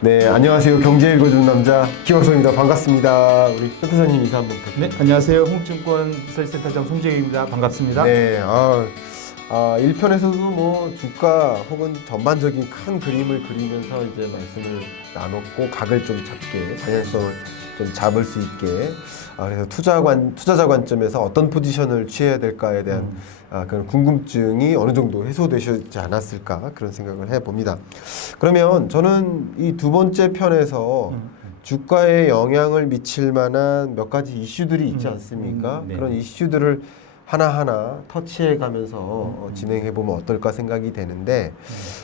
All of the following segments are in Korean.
네, 안녕하세요. 경제 읽어주는 남자 김학성입니다. 반갑습니다. 우리 센터장님 인사 한번 부탁드립니다. 네, 안녕하세요. 홍증권 비서센터장 송재익입니다. 반갑습니다. 네, 1편에서도 뭐 주가 혹은 전반적인 큰 그림을 그리면서 이제 말씀을 나눴고 각을 좀 잡게, 방향성을 좀 잡을 수 있게 그래서 투자자 관점에서 어떤 포지션을 취해야 될까에 대한 그런 궁금증이 어느 정도 해소되시지 않았을까 그런 생각을 해봅니다. 그러면 저는 이 두 번째 편에서 주가에 영향을 미칠 만한 몇 가지 이슈들이 있지 않습니까? 네. 그런 이슈들을 하나하나 터치해 가면서 진행해 보면 어떨까 생각이 되는데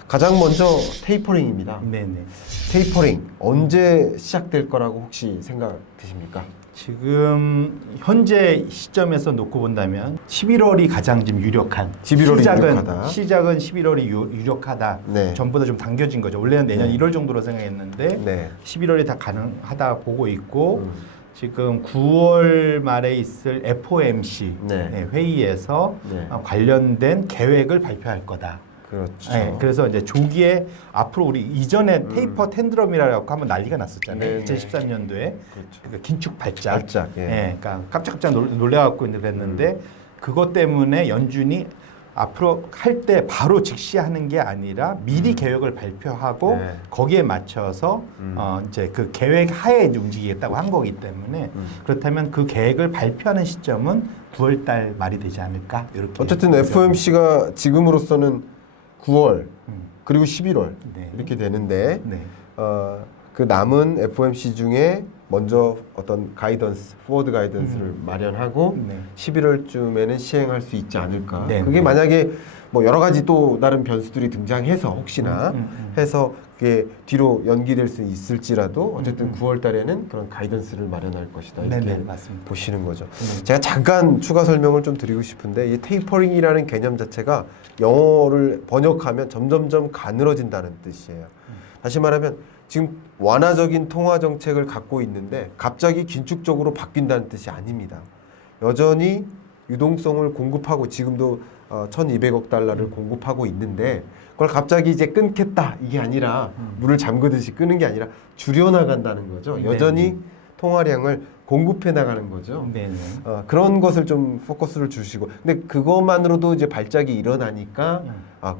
가장 먼저 테이퍼링입니다. 네네. 테이퍼링 언제 시작될 거라고 혹시 생각 드십니까? 지금 현재 시점에서 놓고 본다면 11월이 가장 좀 유력한 11월이 유력하다. 시작은 11월이 유력하다. 네. 전보다 좀 당겨진 거죠. 원래는 내년 네. 1월 정도로 생각했는데 네. 11월이 다 가능하다 보고 있고 지금 9월 말에 있을 FOMC 네. 회의에서 네. 관련된 계획을 발표할 거다. 그렇죠. 네, 그래서 이제 조기에 앞으로 우리 이전에 테이퍼 텐드럼이라고 한번 난리가 났었잖아요. 네네. 2013년도에 그렇죠. 그 긴축 발작. 발작, 예. 그러니까 깜짝깜짝 놀래갖고 이제 그랬는데 그것 때문에 연준이 앞으로 할 때 바로 직시하는 게 아니라 미리 계획을 발표하고 네. 거기에 맞춰서 이제 그 계획 하에 이제 움직이겠다고 한 거기 때문에 그렇다면 그 계획을 발표하는 시점은 9월달 말이 되지 않을까 이렇게. 어쨌든 보죠. FOMC가 지금으로서는 9월 그리고 11월 네. 이렇게 되는데 네. 그 남은 FOMC 중에 먼저 어떤 가이던스, 포워드 가이던스를 마련하고 네. 11월쯤에는 시행할 수 있지 않을까. 네. 그게 만약에 뭐 여러 가지 또 다른 변수들이 등장해서 혹시나 해서 그게 뒤로 연기될 수 있을지라도 어쨌든 9월 달에는 그런 가이던스를 마련할 것이다. 이렇게 네, 맞습니다. 보시는 거죠. 제가 잠깐 추가 설명을 좀 드리고 싶은데 이 테이퍼링이라는 개념 자체가 영어를 번역하면 점점점 가늘어진다는 뜻이에요. 다시 말하면 지금 완화적인 통화 정책을 갖고 있는데 갑자기 긴축적으로 바뀐다는 뜻이 아닙니다. 여전히 유동성을 공급하고 지금도 1,200억 달러를 공급하고 있는데 그걸 갑자기 이제 끊겠다 이게 아니라 물을 잠그듯이 끄는 게 아니라 줄여나간다는 거죠. 여전히 통화량을 공급해 나가는 거죠. 네. 그런 것을 좀 포커스를 주시고 근데 그것만으로도 이제 발작이 일어나니까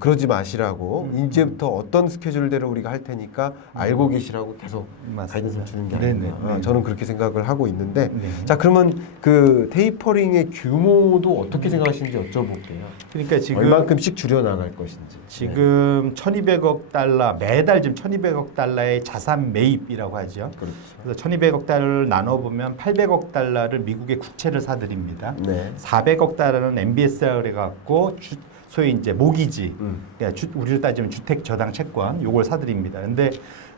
그러지 마시라고 이제부터 어떤 스케줄대로 우리가 할 테니까 알고 계시라고 계속 맞습니다. 가이던스를 주는 게 네네. 아닌가. 저는 그렇게 생각을 하고 있는데 네. 자 그러면 그 테이퍼링의 규모도 어떻게 생각하시는지 여쭤볼게요. 그러니까 지금 얼만큼씩 줄여나갈 것인지. 지금 1,200억 달러 매달 지금 1,200억 달러의 자산 매입이라고 하죠. 그렇죠. 그래서 1,200억 달러를 나눠 보면 800억 달러를 미국의 국채를 사들입니다. 네. 400억 달러는 MBS를 해갖고 소위 이제 모기지, 그러니까 우리로 따지면 주택 저당 채권 요걸 사들입니다. 근데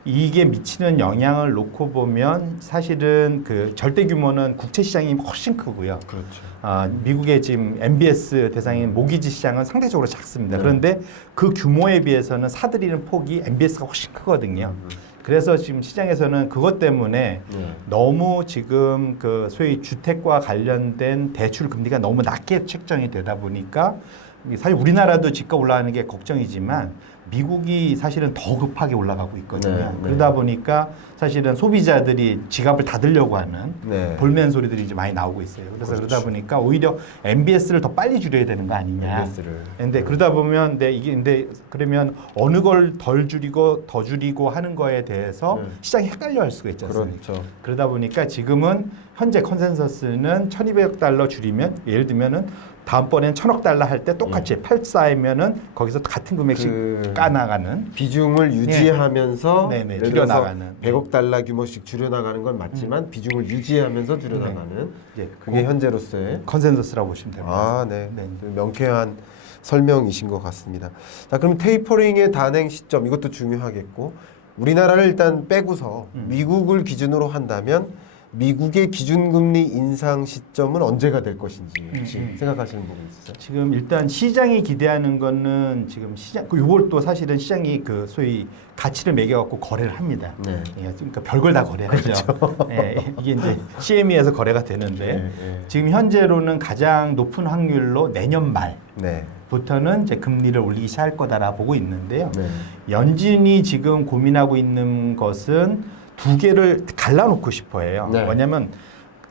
이게 미치는 영향을 놓고 보면 사실은 그 절대 규모는 국채 시장이 훨씬 크고요. 그렇죠. 미국의 지금 MBS 대상인 모기지 시장은 상대적으로 작습니다. 그런데 그 규모에 비해서는 사들이는 폭이 MBS가 훨씬 크거든요. 그래서 지금 시장에서는 그것 때문에 너무 지금 그 소위 주택과 관련된 대출 금리가 너무 낮게 책정이 되다 보니까 사실 우리나라도 집값 올라가는 게 걱정이지만 미국이 사실은 더 급하게 올라가고 있거든요. 네. 그러다 보니까 사실은 소비자들이 지갑을 닫으려고 하는 네. 볼멘 소리들이 이제 많이 나오고 있어요. 그래서 그러다 보니까 오히려 MBS를 더 빨리 줄여야 되는 거 아니냐. MBS를. 근데 그러다 보면 근데 그러면 어느 걸 덜 줄이고 더 줄이고 하는 거에 대해서 시장이 헷갈려 할 수가 있지 않습니까? 그렇죠. 그러다 보니까 지금은 현재 컨센서스는 1,200억 달러 줄이면 예를 들면은 다음번엔 1,000억 달러 할 때 똑같이 84이면은 거기서 같은 금액씩 까나가는 비중을 유지하면서 네네, 예를 들어서 줄여나가는. 100억 달러 규모씩 줄여나가는 건 맞지만 비중을 유지하면서 줄여나가는 예, 그게 현재로서의 컨센서스라고 보시면 됩니다. 네. 네. 명쾌한 설명이신 것 같습니다. 자, 그럼 테이퍼링의 단행 시점 이것도 중요하겠고 우리나라를 일단 빼고서 미국을 기준으로 한다면 미국의 기준금리 인상 시점은 언제가 될 것인지 혹시 생각하시는 부분 있으세요? 지금 일단 시장이 기대하는 거는 지금 시장, 요걸 또 사실은 시장이 그 소위 가치를 매겨갖고 거래를 합니다. 네. 예, 그러니까 별걸 다 거래하죠. 예, 이게 이제 CME에서 거래가 되는데 지금 현재로는 가장 높은 확률로 내년 말부터는 이제 금리를 올리기 시작할 거다라 보고 있는데요. 네. 연준이 지금 고민하고 있는 것은 두 개를 갈라놓고 싶어해요. 네. 왜냐하면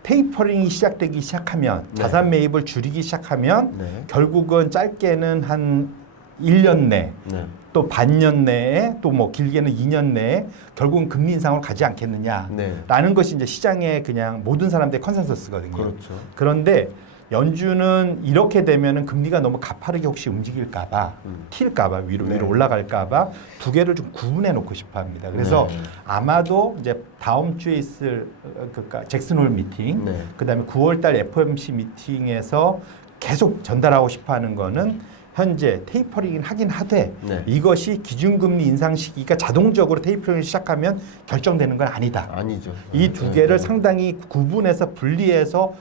테이퍼링이 시작되기 시작하면 네. 자산 매입을 줄이기 시작하면 네. 결국은 짧게는 한 1년 내, 네. 또 반년 내에, 또 뭐 길게는 2년 내에 결국은 금리 인상을 가지 않겠느냐라는 네. 것이 이제 시장의 그냥 모든 사람들의 컨센서스거든요. 그렇죠. 그런데 연준은 이렇게 되면은 금리가 너무 가파르게 혹시 움직일까봐, 튈까봐 위로 네. 위로 올라갈까봐 두 개를 좀 구분해 놓고 싶어합니다. 그래서 네. 아마도 이제 다음 주에 있을 그러니까 잭슨홀 미팅, 네. 그다음에 9월달 FOMC 미팅에서 계속 전달하고 싶어하는 거는 현재 테이퍼링을 하긴 하되 네. 이것이 기준금리 인상 시기가 자동적으로 테이퍼링을 시작하면 결정되는 건 아니다. 아니죠. 이 두 개를 상당히 구분해서 분리해서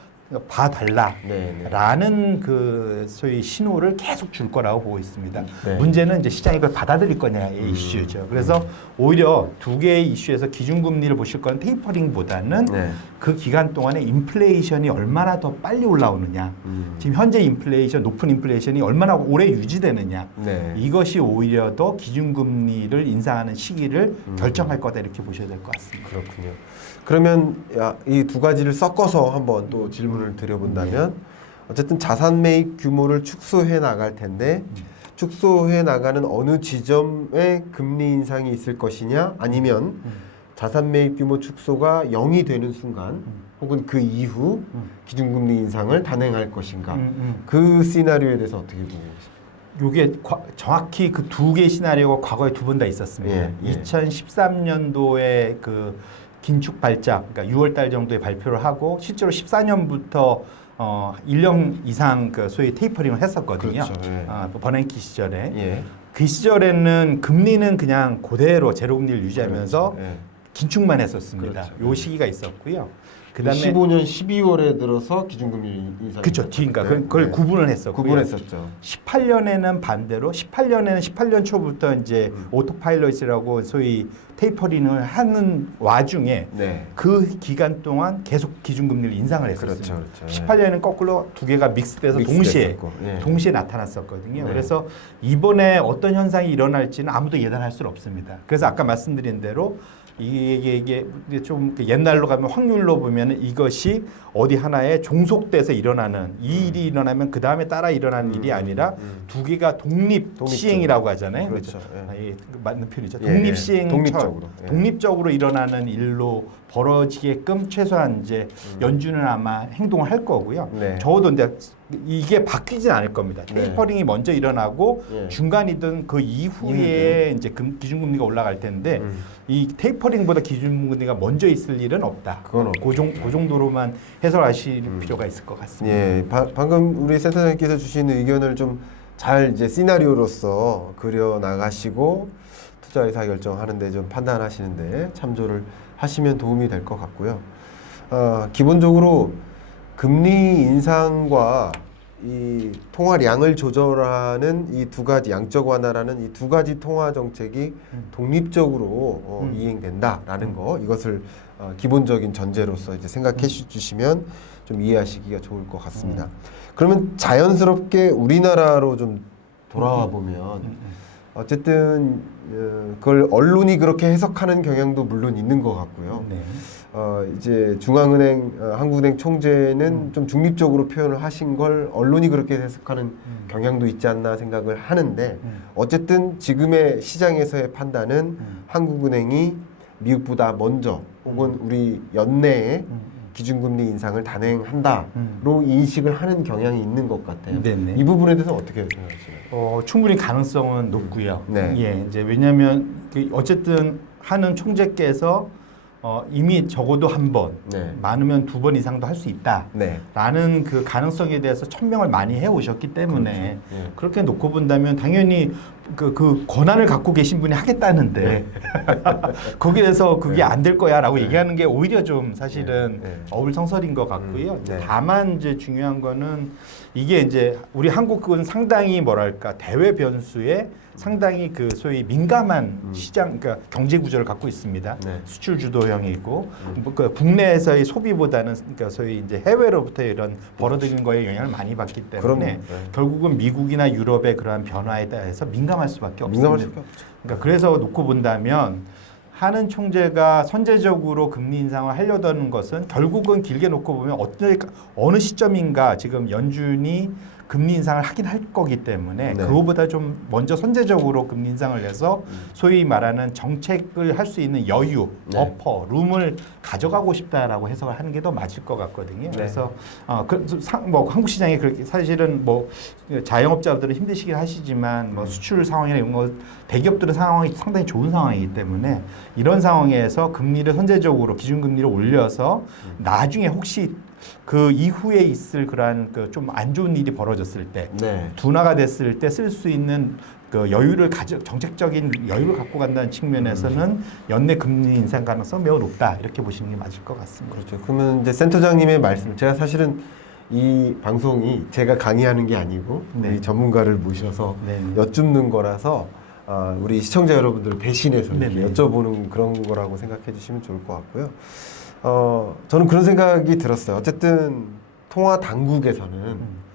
봐달라라는 네. 그 소위 신호를 계속 줄 거라고 보고 있습니다. 네. 문제는 이제 시장이 그걸 받아들일 거냐의 이슈죠. 그래서 오히려 두 개의 이슈에서 기준금리를 보실 건 테이퍼링보다는 네. 그 기간 동안에 인플레이션이 얼마나 더 빨리 올라오느냐, 지금 현재 인플레이션, 높은 인플레이션이 얼마나 오래 유지되느냐, 네. 이것이 오히려 더 기준금리를 인상하는 시기를 결정할 거다 이렇게 보셔야 될 것 같습니다. 그렇군요. 그러면 이 두 가지를 섞어서 한번 또 질문을 드려본다면 어쨌든 자산 매입 규모를 축소해 나갈 텐데 축소해 나가는 어느 지점에 금리 인상이 있을 것이냐 아니면 자산 매입 규모 축소가 0이 되는 순간 혹은 그 이후 기준금리 인상을 단행할 것인가 그 시나리오에 대해서 어떻게 보고 계십니까? 요게 정확히 그 두 개의 시나리오가 과거에 두 번 다 있었습니다. 예, 예. 2013년도에 그 긴축 발작, 그러니까 6월 달 정도에 발표를 하고 실제로 14년부터 1년 이상 그 소위 테이퍼링을 했었거든요. 그렇죠, 예. 버냉키 시절에. 예. 그 시절에는 금리는 그냥 그대로 제로금리를 유지하면서 그렇죠. 예. 긴축만 했었습니다. 그렇죠. 요 시기가 있었고요. 그다음에 15년 12월에 들어서 기준금리 인상. 그렇죠. 뒤니까 그걸 구분을 했었고요. 구분했었죠. 18년에는 반대로 18년 초부터 이제 오토파일럿이라고 소위 테이퍼링을 하는 와중에 네. 그 기간 동안 계속 기준금리를 인상을 했었어요. 그렇죠. 18년에는 거꾸로 두 개가 믹스돼서 믹스됐었고, 예. 동시에 나타났었거든요. 네. 그래서 이번에 어떤 현상이 일어날지는 아무도 예단할 수는 없습니다. 그래서 아까 말씀드린 대로 이게 좀 옛날로 가면 확률로 보면 이것이 어디 하나에 종속돼서 일어나는 이 일이 일어나면 그 다음에 따라 일어나는 일이 아니라 두 개가 독립 시행이라고 하잖아요. 그렇죠. 예. 맞는 표현이죠. 예, 독립 예. 시행 독립적으로. 예. 독립적으로 일어나는 일로 벌어지게끔 최소한 이제 연준은 아마 행동을 할 거고요. 네. 적어도 이제 이게 바뀌진 않을 겁니다. 네. 테이퍼링이 먼저 일어나고 예. 중간이든 그 이후에 이제 기준금리가 올라갈 텐데 이 테이퍼링보다 기준금리가 먼저 있을 일은 없다. 그건 없죠. 그 정도로만 해설하실 필요가 있을 것 같습니다. 예, 방금 우리 센터장님께서 주신 의견을 좀 잘 이제 시나리오로서 그려 나가시고 투자 의사 결정하는데 좀 판단하시는데 참조를 하시면 도움이 될 것 같고요. 기본적으로 금리 인상과 이 통화량을 조절하는 이 두 가지 양적 완화라는 이 두 가지 통화 정책이 독립적으로 이행된다라는 거 이것을 기본적인 전제로서 이제 생각해 주시면 좀 이해하시기가 좋을 것 같습니다. 그러면 자연스럽게 우리나라로 좀 돌아와 보면 어쨌든 그걸 언론이 그렇게 해석하는 경향도 물론 있는 것 같고요. 네. 이제 중앙은행, 한국은행 총재는 좀 중립적으로 표현을 하신 걸 언론이 그렇게 해석하는 경향도 있지 않나 생각을 하는데 어쨌든 지금의 시장에서의 판단은 한국은행이 미국보다 먼저 혹은 우리 연내에 기준금리 인상을 단행한다로 인식을 하는 경향이 있는 것 같아요. 네네. 이 부분에 대해서 어떻게 생각하시나요? 충분히 가능성은 높고요. 네. 예, 이제 왜냐하면 어쨌든 하는 총재께서 이미 적어도 한 번, 네. 많으면 2번 이상도 할 수 있다. 네. 라는 그 가능성에 대해서 천명을 많이 해오셨기 때문에 그렇죠. 예. 그렇게 놓고 본다면 당연히 그 권한을 갖고 계신 분이 하겠다는데 거기에 대해서 그게 네. 안 될 거야라고 네. 얘기하는 게 오히려 좀 사실은 네. 네. 어불성설인 것 같고요. 네. 다만 이제 중요한 거는 이게 이제 우리 한국은 상당히 뭐랄까 대외 변수에 상당히 그 소위 민감한 시장, 그러니까 경제 구조를 갖고 있습니다. 네. 수출 주도형이고 그 국내에서의 소비보다는 그러니까 소위 이제 해외로부터 이런 벌어들이는 거에 영향을 많이 받기 때문에 그럼요. 네. 결국은 미국이나 유럽의 그러한 변화에 대해서 민감할 수밖에 없습니다. 민감할 수밖에 없죠. 그러니까 그래서 놓고 본다면 하는 총재가 선제적으로 금리 인상을 하려던 것은 결국은 길게 놓고 보면 어느 시점인가 지금 연준이 금리 인상을 하긴 할 거기 때문에 네. 그거보다 좀 먼저 선제적으로 금리 인상을 해서 소위 말하는 정책을 할 수 있는 여유, 네. 버퍼, 룸을 가져가고 싶다라고 해석을 하는 게 더 맞을 것 같거든요. 네. 그래서 뭐 한국 시장이 그렇게 사실은 뭐 자영업자들은 힘드시긴 하시지만 뭐 수출 상황이나 이런 거 대기업들은 상황이 상당히 좋은 상황이기 때문에 이런 상황에서 금리를 선제적으로 기준금리를 올려서 나중에 혹시 그 이후에 있을 그러한 그 좀 안 좋은 일이 벌어졌을 때 네. 둔화가 됐을 때 쓸 수 있는 그 여유를 정책적인 여유를 갖고 간다는 측면에서는 연내 금리 인상 가능성 매우 높다 이렇게 보시는 게 맞을 것 같습니다. 그렇죠. 그러면 이제 센터장님의 말씀, 제가 사실은 이 방송이 제가 강의하는 게 아니고 네. 우리 전문가를 모셔서 네. 여쭙는 거라서 우리 시청자 여러분들을 배신해서 이렇게 네네. 여쭤보는 그런 거라고 생각해 주시면 좋을 것 같고요. 저는 그런 생각이 들었어요. 어쨌든 통화 당국에서는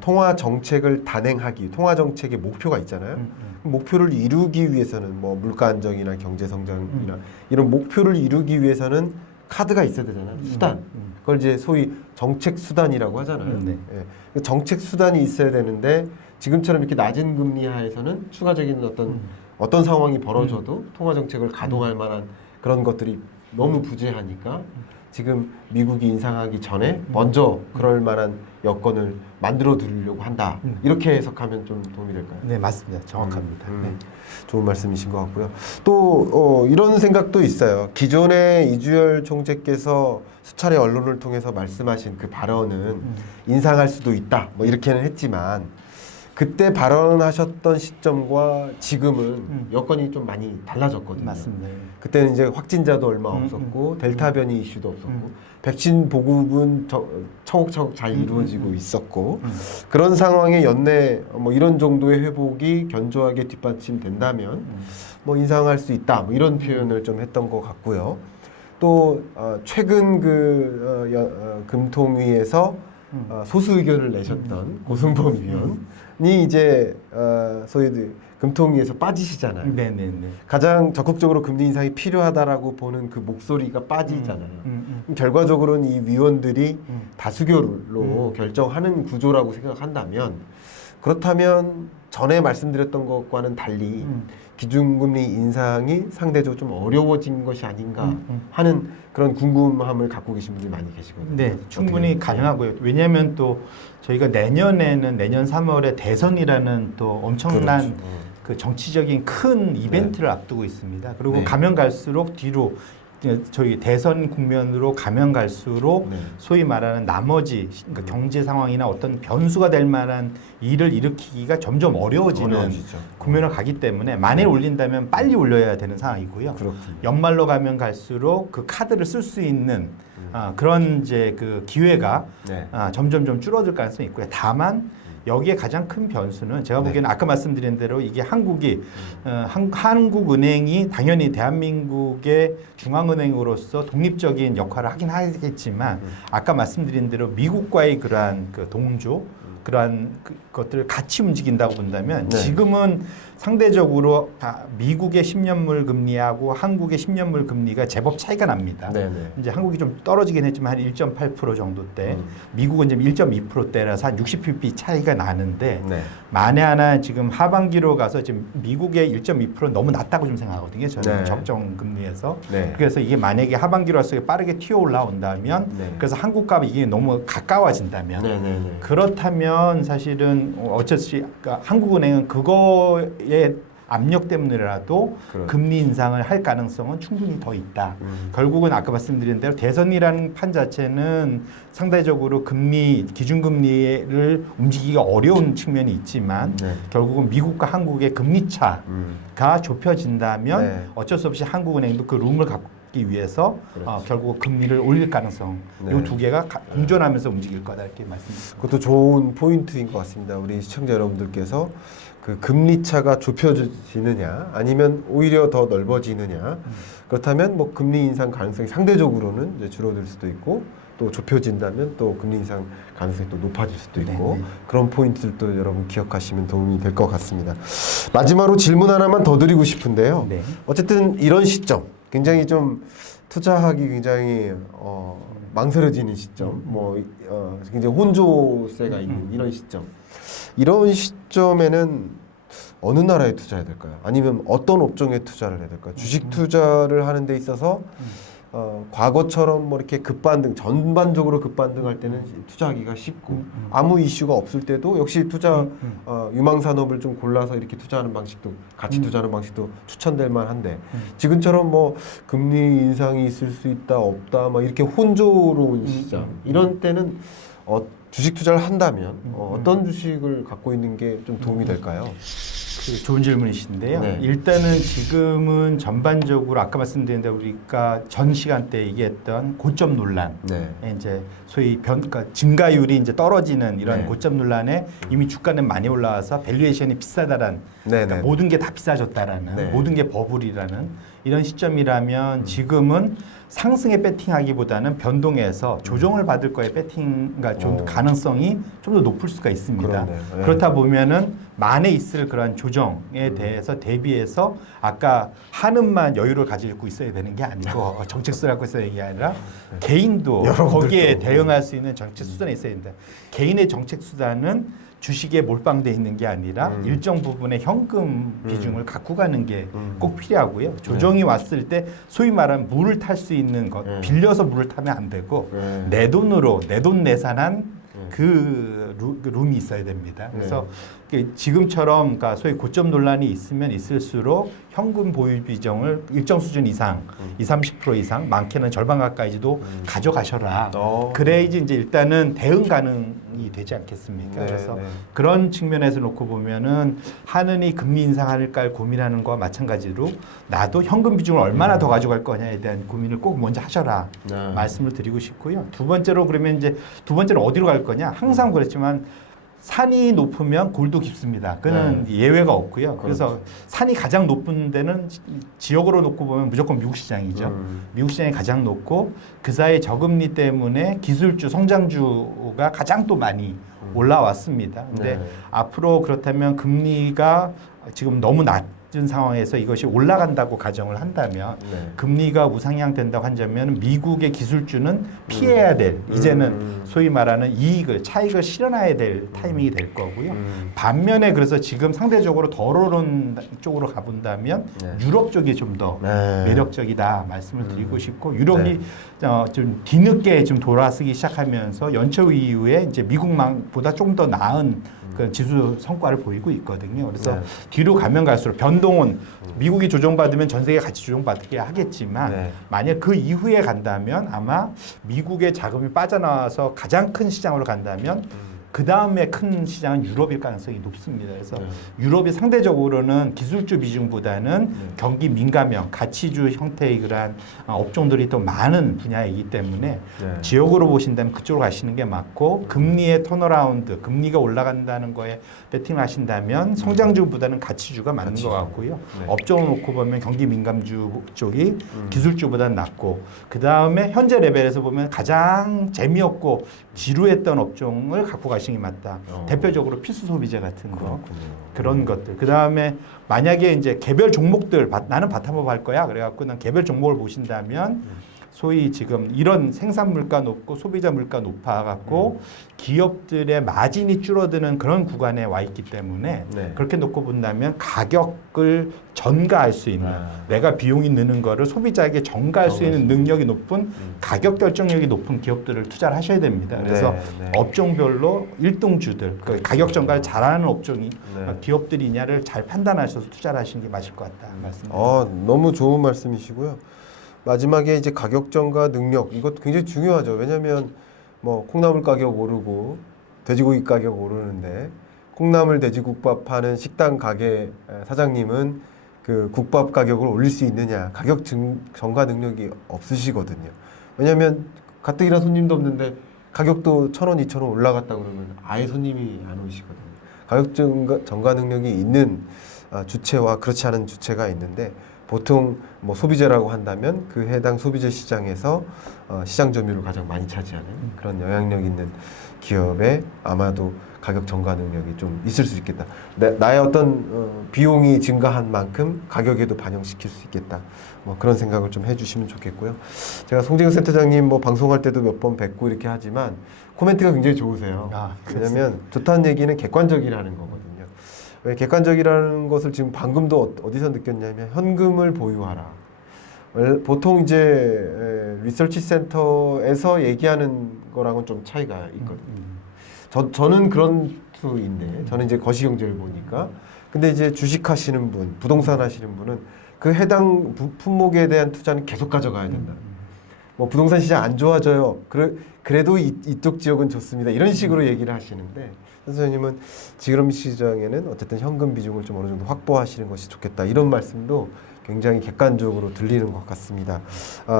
통화 정책을 단행하기, 통화 정책의 목표가 있잖아요. 목표를 이루기 위해서는 뭐 물가 안정이나 경제 성장이나 이런 목표를 이루기 위해서는 카드가 있어야 되잖아요. 수단. 그걸 이제 소위 정책 수단이라고 하잖아요. 네. 예. 정책 수단이 있어야 되는데 지금처럼 이렇게 낮은 금리 하에서는 추가적인 어떤 상황이 벌어져도 통화 정책을 가동할 만한 그런 것들이 너무 부재하니까 지금 미국이 인상하기 전에 먼저 그럴 만한 여건을 만들어 두려고 한다. 이렇게 해석하면 좀 도움이 될까요? 네, 맞습니다. 정확합니다. 네. 좋은 말씀이신 것 같고요. 또 이런 생각도 있어요. 기존에 이주열 총재께서 수차례 언론을 통해서 말씀하신 그 발언은 인상할 수도 있다. 뭐 이렇게는 했지만 그때 발언하셨던 시점과 지금은 여건이 좀 많이 달라졌거든요. 맞습니다. 그때는 이제 확진자도 얼마 없었고 델타 변이 이슈도 없었고 백신 보급은 차곡차곡 잘 이루어지고 있었고 그런 상황에 연내 뭐 이런 정도의 회복이 견조하게 뒷받침된다면 뭐 인상할 수 있다 뭐 이런 표현을 좀 했던 것 같고요. 또 최근 금통위에서 소수 의견을 내셨던 고승범 위원이 이제 소위 금통위에서 빠지시잖아요. 네네네. 가장 적극적으로 금리 인상이 필요하다라고 보는 그 목소리가 빠지잖아요. 결과적으로는 이 위원들이 다수결로 결정하는 구조라고 생각한다면 그렇다면 전에 말씀드렸던 것과는 달리 기준금리 인상이 상대적으로 좀 어려워진 것이 아닌가 하는 그런 궁금함을 갖고 계신 분들이 많이 계시거든요. 네, 충분히 가능하고요. 왜냐하면 또 저희가 내년 3월에 대선이라는 또 엄청난 그렇죠. 그 정치적인 큰 이벤트를 앞두고 있습니다. 그리고 네. 가면 갈수록 뒤로 저희 대선 국면으로 가면 갈수록 네. 소위 말하는 나머지 그러니까 경제 상황이나 어떤 변수가 될 만한 일을 일으키기가 점점 어려워지는 어려워지죠. 국면을 가기 때문에 만일 올린다면 빨리 올려야 되는 상황이고요. 그렇군요. 연말로 가면 갈수록 그 카드를 쓸 수 있는 그런 이제 그 기회가 네. 점점 좀 줄어들 가능성이 있고요. 다만 여기에 가장 큰 변수는 제가 보기에는 아까 말씀드린 대로 이게 한국이 한국은행이 당연히 대한민국의 중앙은행으로서 독립적인 역할을 하긴 하겠지만 아까 말씀드린 대로 미국과의 그러한 그 동조 그러한 것들을 같이 움직인다고 본다면 네. 지금은 상대적으로 미국의 10년물 금리하고 한국의 10년물 금리가 제법 차이가 납니다. 네네. 이제 한국이 좀 떨어지긴 했지만 한 1.8% 정도대, 미국은 지금 1.2%대라서 한 60pp 차이가 나는데 네. 만에 하나 지금 하반기로 가서 지금 미국의 1.2%는 너무 낮다고 좀 생각하거든요. 저는 네. 적정 금리에서. 네. 그래서 이게 만약에 하반기로 와서 빠르게 튀어 올라온다면, 네. 그래서 한국과 이게 너무 가까워진다면, 네네네. 그렇다면 사실은 어차피 그러니까 한국은행은 그거에 압력 때문이라도 그렇죠. 금리 인상을 할 가능성은 충분히 더 있다. 결국은 아까 말씀드린 대로 대선이라는 판 자체는 상대적으로 기준금리를 움직이기가 어려운 측면이 있지만 네. 결국은 미국과 한국의 금리 차가 좁혀진다면 네. 어쩔 수 없이 한국은행도 그 룸을 갖기 위해서 결국 금리를 올릴 가능성 네. 이 두 개가 공존하면서 움직일 거다 이렇게 말씀드립니다. 그것도 좋은 포인트인 것 같습니다. 우리 시청자 여러분들께서 그 금리 차가 좁혀지느냐 아니면 오히려 더 넓어지느냐 그렇다면 뭐 금리 인상 가능성이 상대적으로는 이제 줄어들 수도 있고 또 좁혀진다면 또 금리 인상 가능성이 또 높아질 수도 있고 네. 그런 포인트들도 여러분 기억하시면 도움이 될 것 같습니다. 마지막으로 질문 하나만 더 드리고 싶은데요. 네. 어쨌든 이런 시점 굉장히 좀 투자하기 굉장히 망설여지는 시점, 굉장히 혼조세가 있는 이런 시점. 이런 시점에는 어느 나라에 투자해야 될까요? 아니면 어떤 업종에 투자를 해야 될까요? 주식 투자를 하는 데 있어서 과거처럼 뭐 이렇게 급반등, 전반적으로 급반등할 때는 투자하기가 쉽고 아무 이슈가 없을 때도 역시 투자 유망 산업을 좀 골라서 이렇게 투자하는 방식도 같이 투자하는 방식도 추천될 만한데 지금처럼 뭐 금리 인상이 있을 수 있다 없다 막 이렇게 혼조로운 시장 이런 때는 주식 투자를 한다면 어떤 주식을 갖고 있는 게 좀 도움이 될까요? 좋은 질문이신데요. 네. 일단은 지금은 전반적으로 아까 말씀드린 대로 우리가 전 시간 때 얘기했던 고점 논란, 네. 이제 소위 그러니까 증가율이 이제 떨어지는 이런 네. 고점 논란에 이미 주가는 많이 올라와서 밸류에이션이 비싸다라는 네, 그러니까 네. 모든 게 다 비싸졌다라는 네. 모든 게 버블이라는 이런 시점이라면 지금은 상승에 배팅하기보다는 변동해서 조정을 받을 거에 배팅, 그러니까 좀 가능성이 좀 더 높을 수가 있습니다. 그러네요. 네. 그렇다 보면은 만에 있을 그러한 조정에 대해서 대비해서 아까 한은만 여유를 가지고 있어야 되는 게 아니고 정책 수단을 있어야 되는 게 아니라 개인도 여러분들도. 거기에 대응할 수 있는 정책 수단이 있어야 된다. 개인의 정책 수단은 주식에 몰빵돼 있는 게 아니라 일정 부분의 현금 비중을 갖고 가는 게 꼭 필요하고요. 조정이 왔을 때 소위 말하는 물을 탈 수 있는 것, 빌려서 물을 타면 안 되고 내 돈으로 내돈내산한 그 룸이 있어야 됩니다. 그래서 지금처럼 그러니까 소위 고점 논란이 있으면 있을수록 현금 보유 비중을 일정 수준 이상, 20-30% 이상, 많게는 절반 가까이도 가져가셔라. 그래야지 이제 일단은 대응 가능이 되지 않겠습니까? 네, 그래서 네. 그런 측면에서 놓고 보면은 하느니 금리 인상할까 고민하는 거와 마찬가지로 나도 현금 비중을 얼마나 더 가져갈 거냐에 대한 고민을 꼭 먼저 하셔라 네. 말씀을 드리고 싶고요. 두 번째로 그러면 이제 두 번째는 어디로 갈 거냐? 항상 그랬지만 산이 높으면 골도 깊습니다. 그는 예외가 없고요. 그래서 산이 가장 높은 데는 지역으로 놓고 보면 무조건 미국 시장이죠. 미국 시장이 가장 높고 그 사이 저금리 때문에 기술주, 성장주가 가장 또 많이 올라왔습니다. 근데 앞으로 그렇다면 금리가 지금 너무 낮은 상황에서 이것이 올라간다고 가정을 한다면 금리가 우상향 된다고 한다면 미국의 기술주는 피해야 될 이제는 소위 말하는 차익을 실현해야 될 타이밍이 될 거고요. 반면에 그래서 지금 상대적으로 덜 오른 쪽으로 가본다면 유럽 쪽이 좀 더 매력적이다 말씀을 드리고 싶고 유럽이 좀 뒤늦게 좀 돌아서기 시작하면서 연초 이후에 이제 미국보다 조금 더 나은 그 지수 성과를 보이고 있거든요. 그래서 뒤로 가면 갈수록 변동은 미국이 조정받으면 전 세계가 같이 조정받게 하겠지만 만약 그 이후에 간다면 아마 미국의 자금이 빠져나와서 가장 큰 시장으로 간다면 그 다음에 큰 시장은 유럽일 가능성이 높습니다. 그래서 유럽이 상대적으로는 기술주 비중보다는 경기 민감형, 가치주 형태의 그러한 업종들이 또 많은 분야이기 때문에 지역으로 보신다면 그쪽으로 가시는 게 맞고 금리의 턴어라운드, 금리가 올라간다는 거에 배팅을 하신다면 성장주보다는 가치주가 맞는 것 같고요. 업종을 놓고 보면 경기 민감주 쪽이 기술주보다는 낮고 그 다음에 현재 레벨에서 보면 가장 재미없고 지루했던 업종을 갖고 가시는 게 맞다. 대표적으로 필수 소비재 같은 거 그런 것들. 그 다음에 만약에 이제 개별 종목들 나는 바텀업 할 거야. 그래갖고 난 개별 종목을 보신다면 소위 지금 이런 생산 물가 높고 소비자 물가 높아갖고 기업들의 마진이 줄어드는 그런 구간에 와 있기 때문에 네. 그렇게 놓고 본다면 가격을 전가할 수 있는 내가 비용이 느는 거를 소비자에게 전가할 수 있는 능력이 높은 가격 결정력이 높은 기업들을 투자를 하셔야 됩니다. 그래서 네, 네. 업종별로 일등주들 그 가격 전가를 잘하는 업종이 네. 기업들이냐를 잘 판단하셔서 투자를 하시는 게 맞을 것 같다 말씀드립니다. 너무 좋은 말씀이시고요. 마지막에 이제 가격 전가 능력 이것도 굉장히 중요하죠. 왜냐하면 뭐 콩나물 가격 오르고 돼지고기 가격 오르는데 콩나물 돼지국밥 파는 식당 가게 사장님은 그 국밥 가격을 올릴 수 있느냐 가격 전가 능력이 없으시거든요. 왜냐하면 가뜩이나 손님도 없는데 가격도 1,000원, 2,000원 올라갔다 그러면 아예 손님이 안 오시거든요. 가격 전가 능력이 있는 주체와 그렇지 않은 주체가 있는데 보통 뭐 소비재라고 한다면 그 해당 소비재 시장에서 시장 점유율을 가장 많이 차지하는 그런 영향력 있는 기업에 아마도 가격 전가 능력이 좀 있을 수 있겠다. 나의 어떤 비용이 증가한 만큼 가격에도 반영시킬 수 있겠다. 뭐 그런 생각을 좀 해주시면 좋겠고요. 제가 송재근 센터장님 뭐 방송할 때도 몇 번 뵙고 이렇게 하지만 코멘트가 굉장히 좋으세요. 왜냐하면 좋다는 얘기는 객관적이라는 거거든요. 왜 객관적이라는 것을 지금 방금도 어디서 느꼈냐면 현금을 보유하라. 보통 이제 리서치 센터에서 얘기하는 거랑은 좀 차이가 있거든요. 저는 그런 투인데 저는 이제 거시경제를 보니까 근데 이제 주식하시는 분, 부동산 하시는 분은 그 해당 품목에 대한 투자는 계속 가져가야 된다. 뭐 부동산 시장 안 좋아져요. 그래도 이쪽 지역은 좋습니다. 이런 식으로 얘기를 하시는데 선생님은 지금 시장에는 어쨌든 현금 비중을 좀 어느 정도 확보하시는 것이 좋겠다. 이런 말씀도 굉장히 객관적으로 들리는 것 같습니다.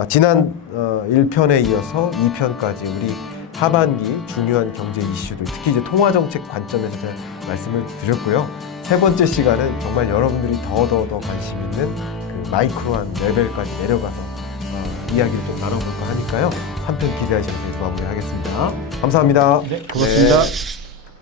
지난 1편에 이어서 2편까지 우리 하반기 중요한 경제 이슈들, 특히 이제 통화정책 관점에서 제가 말씀을 드렸고요. 세 번째 시간은 정말 여러분들이 더 관심 있는 그 마이크로한 레벨까지 내려가서 이야기를 좀 나눠볼까 하니까요. 3편 기대하시면서 마무리하겠습니다. 감사합니다. 네, 고맙습니다. 네.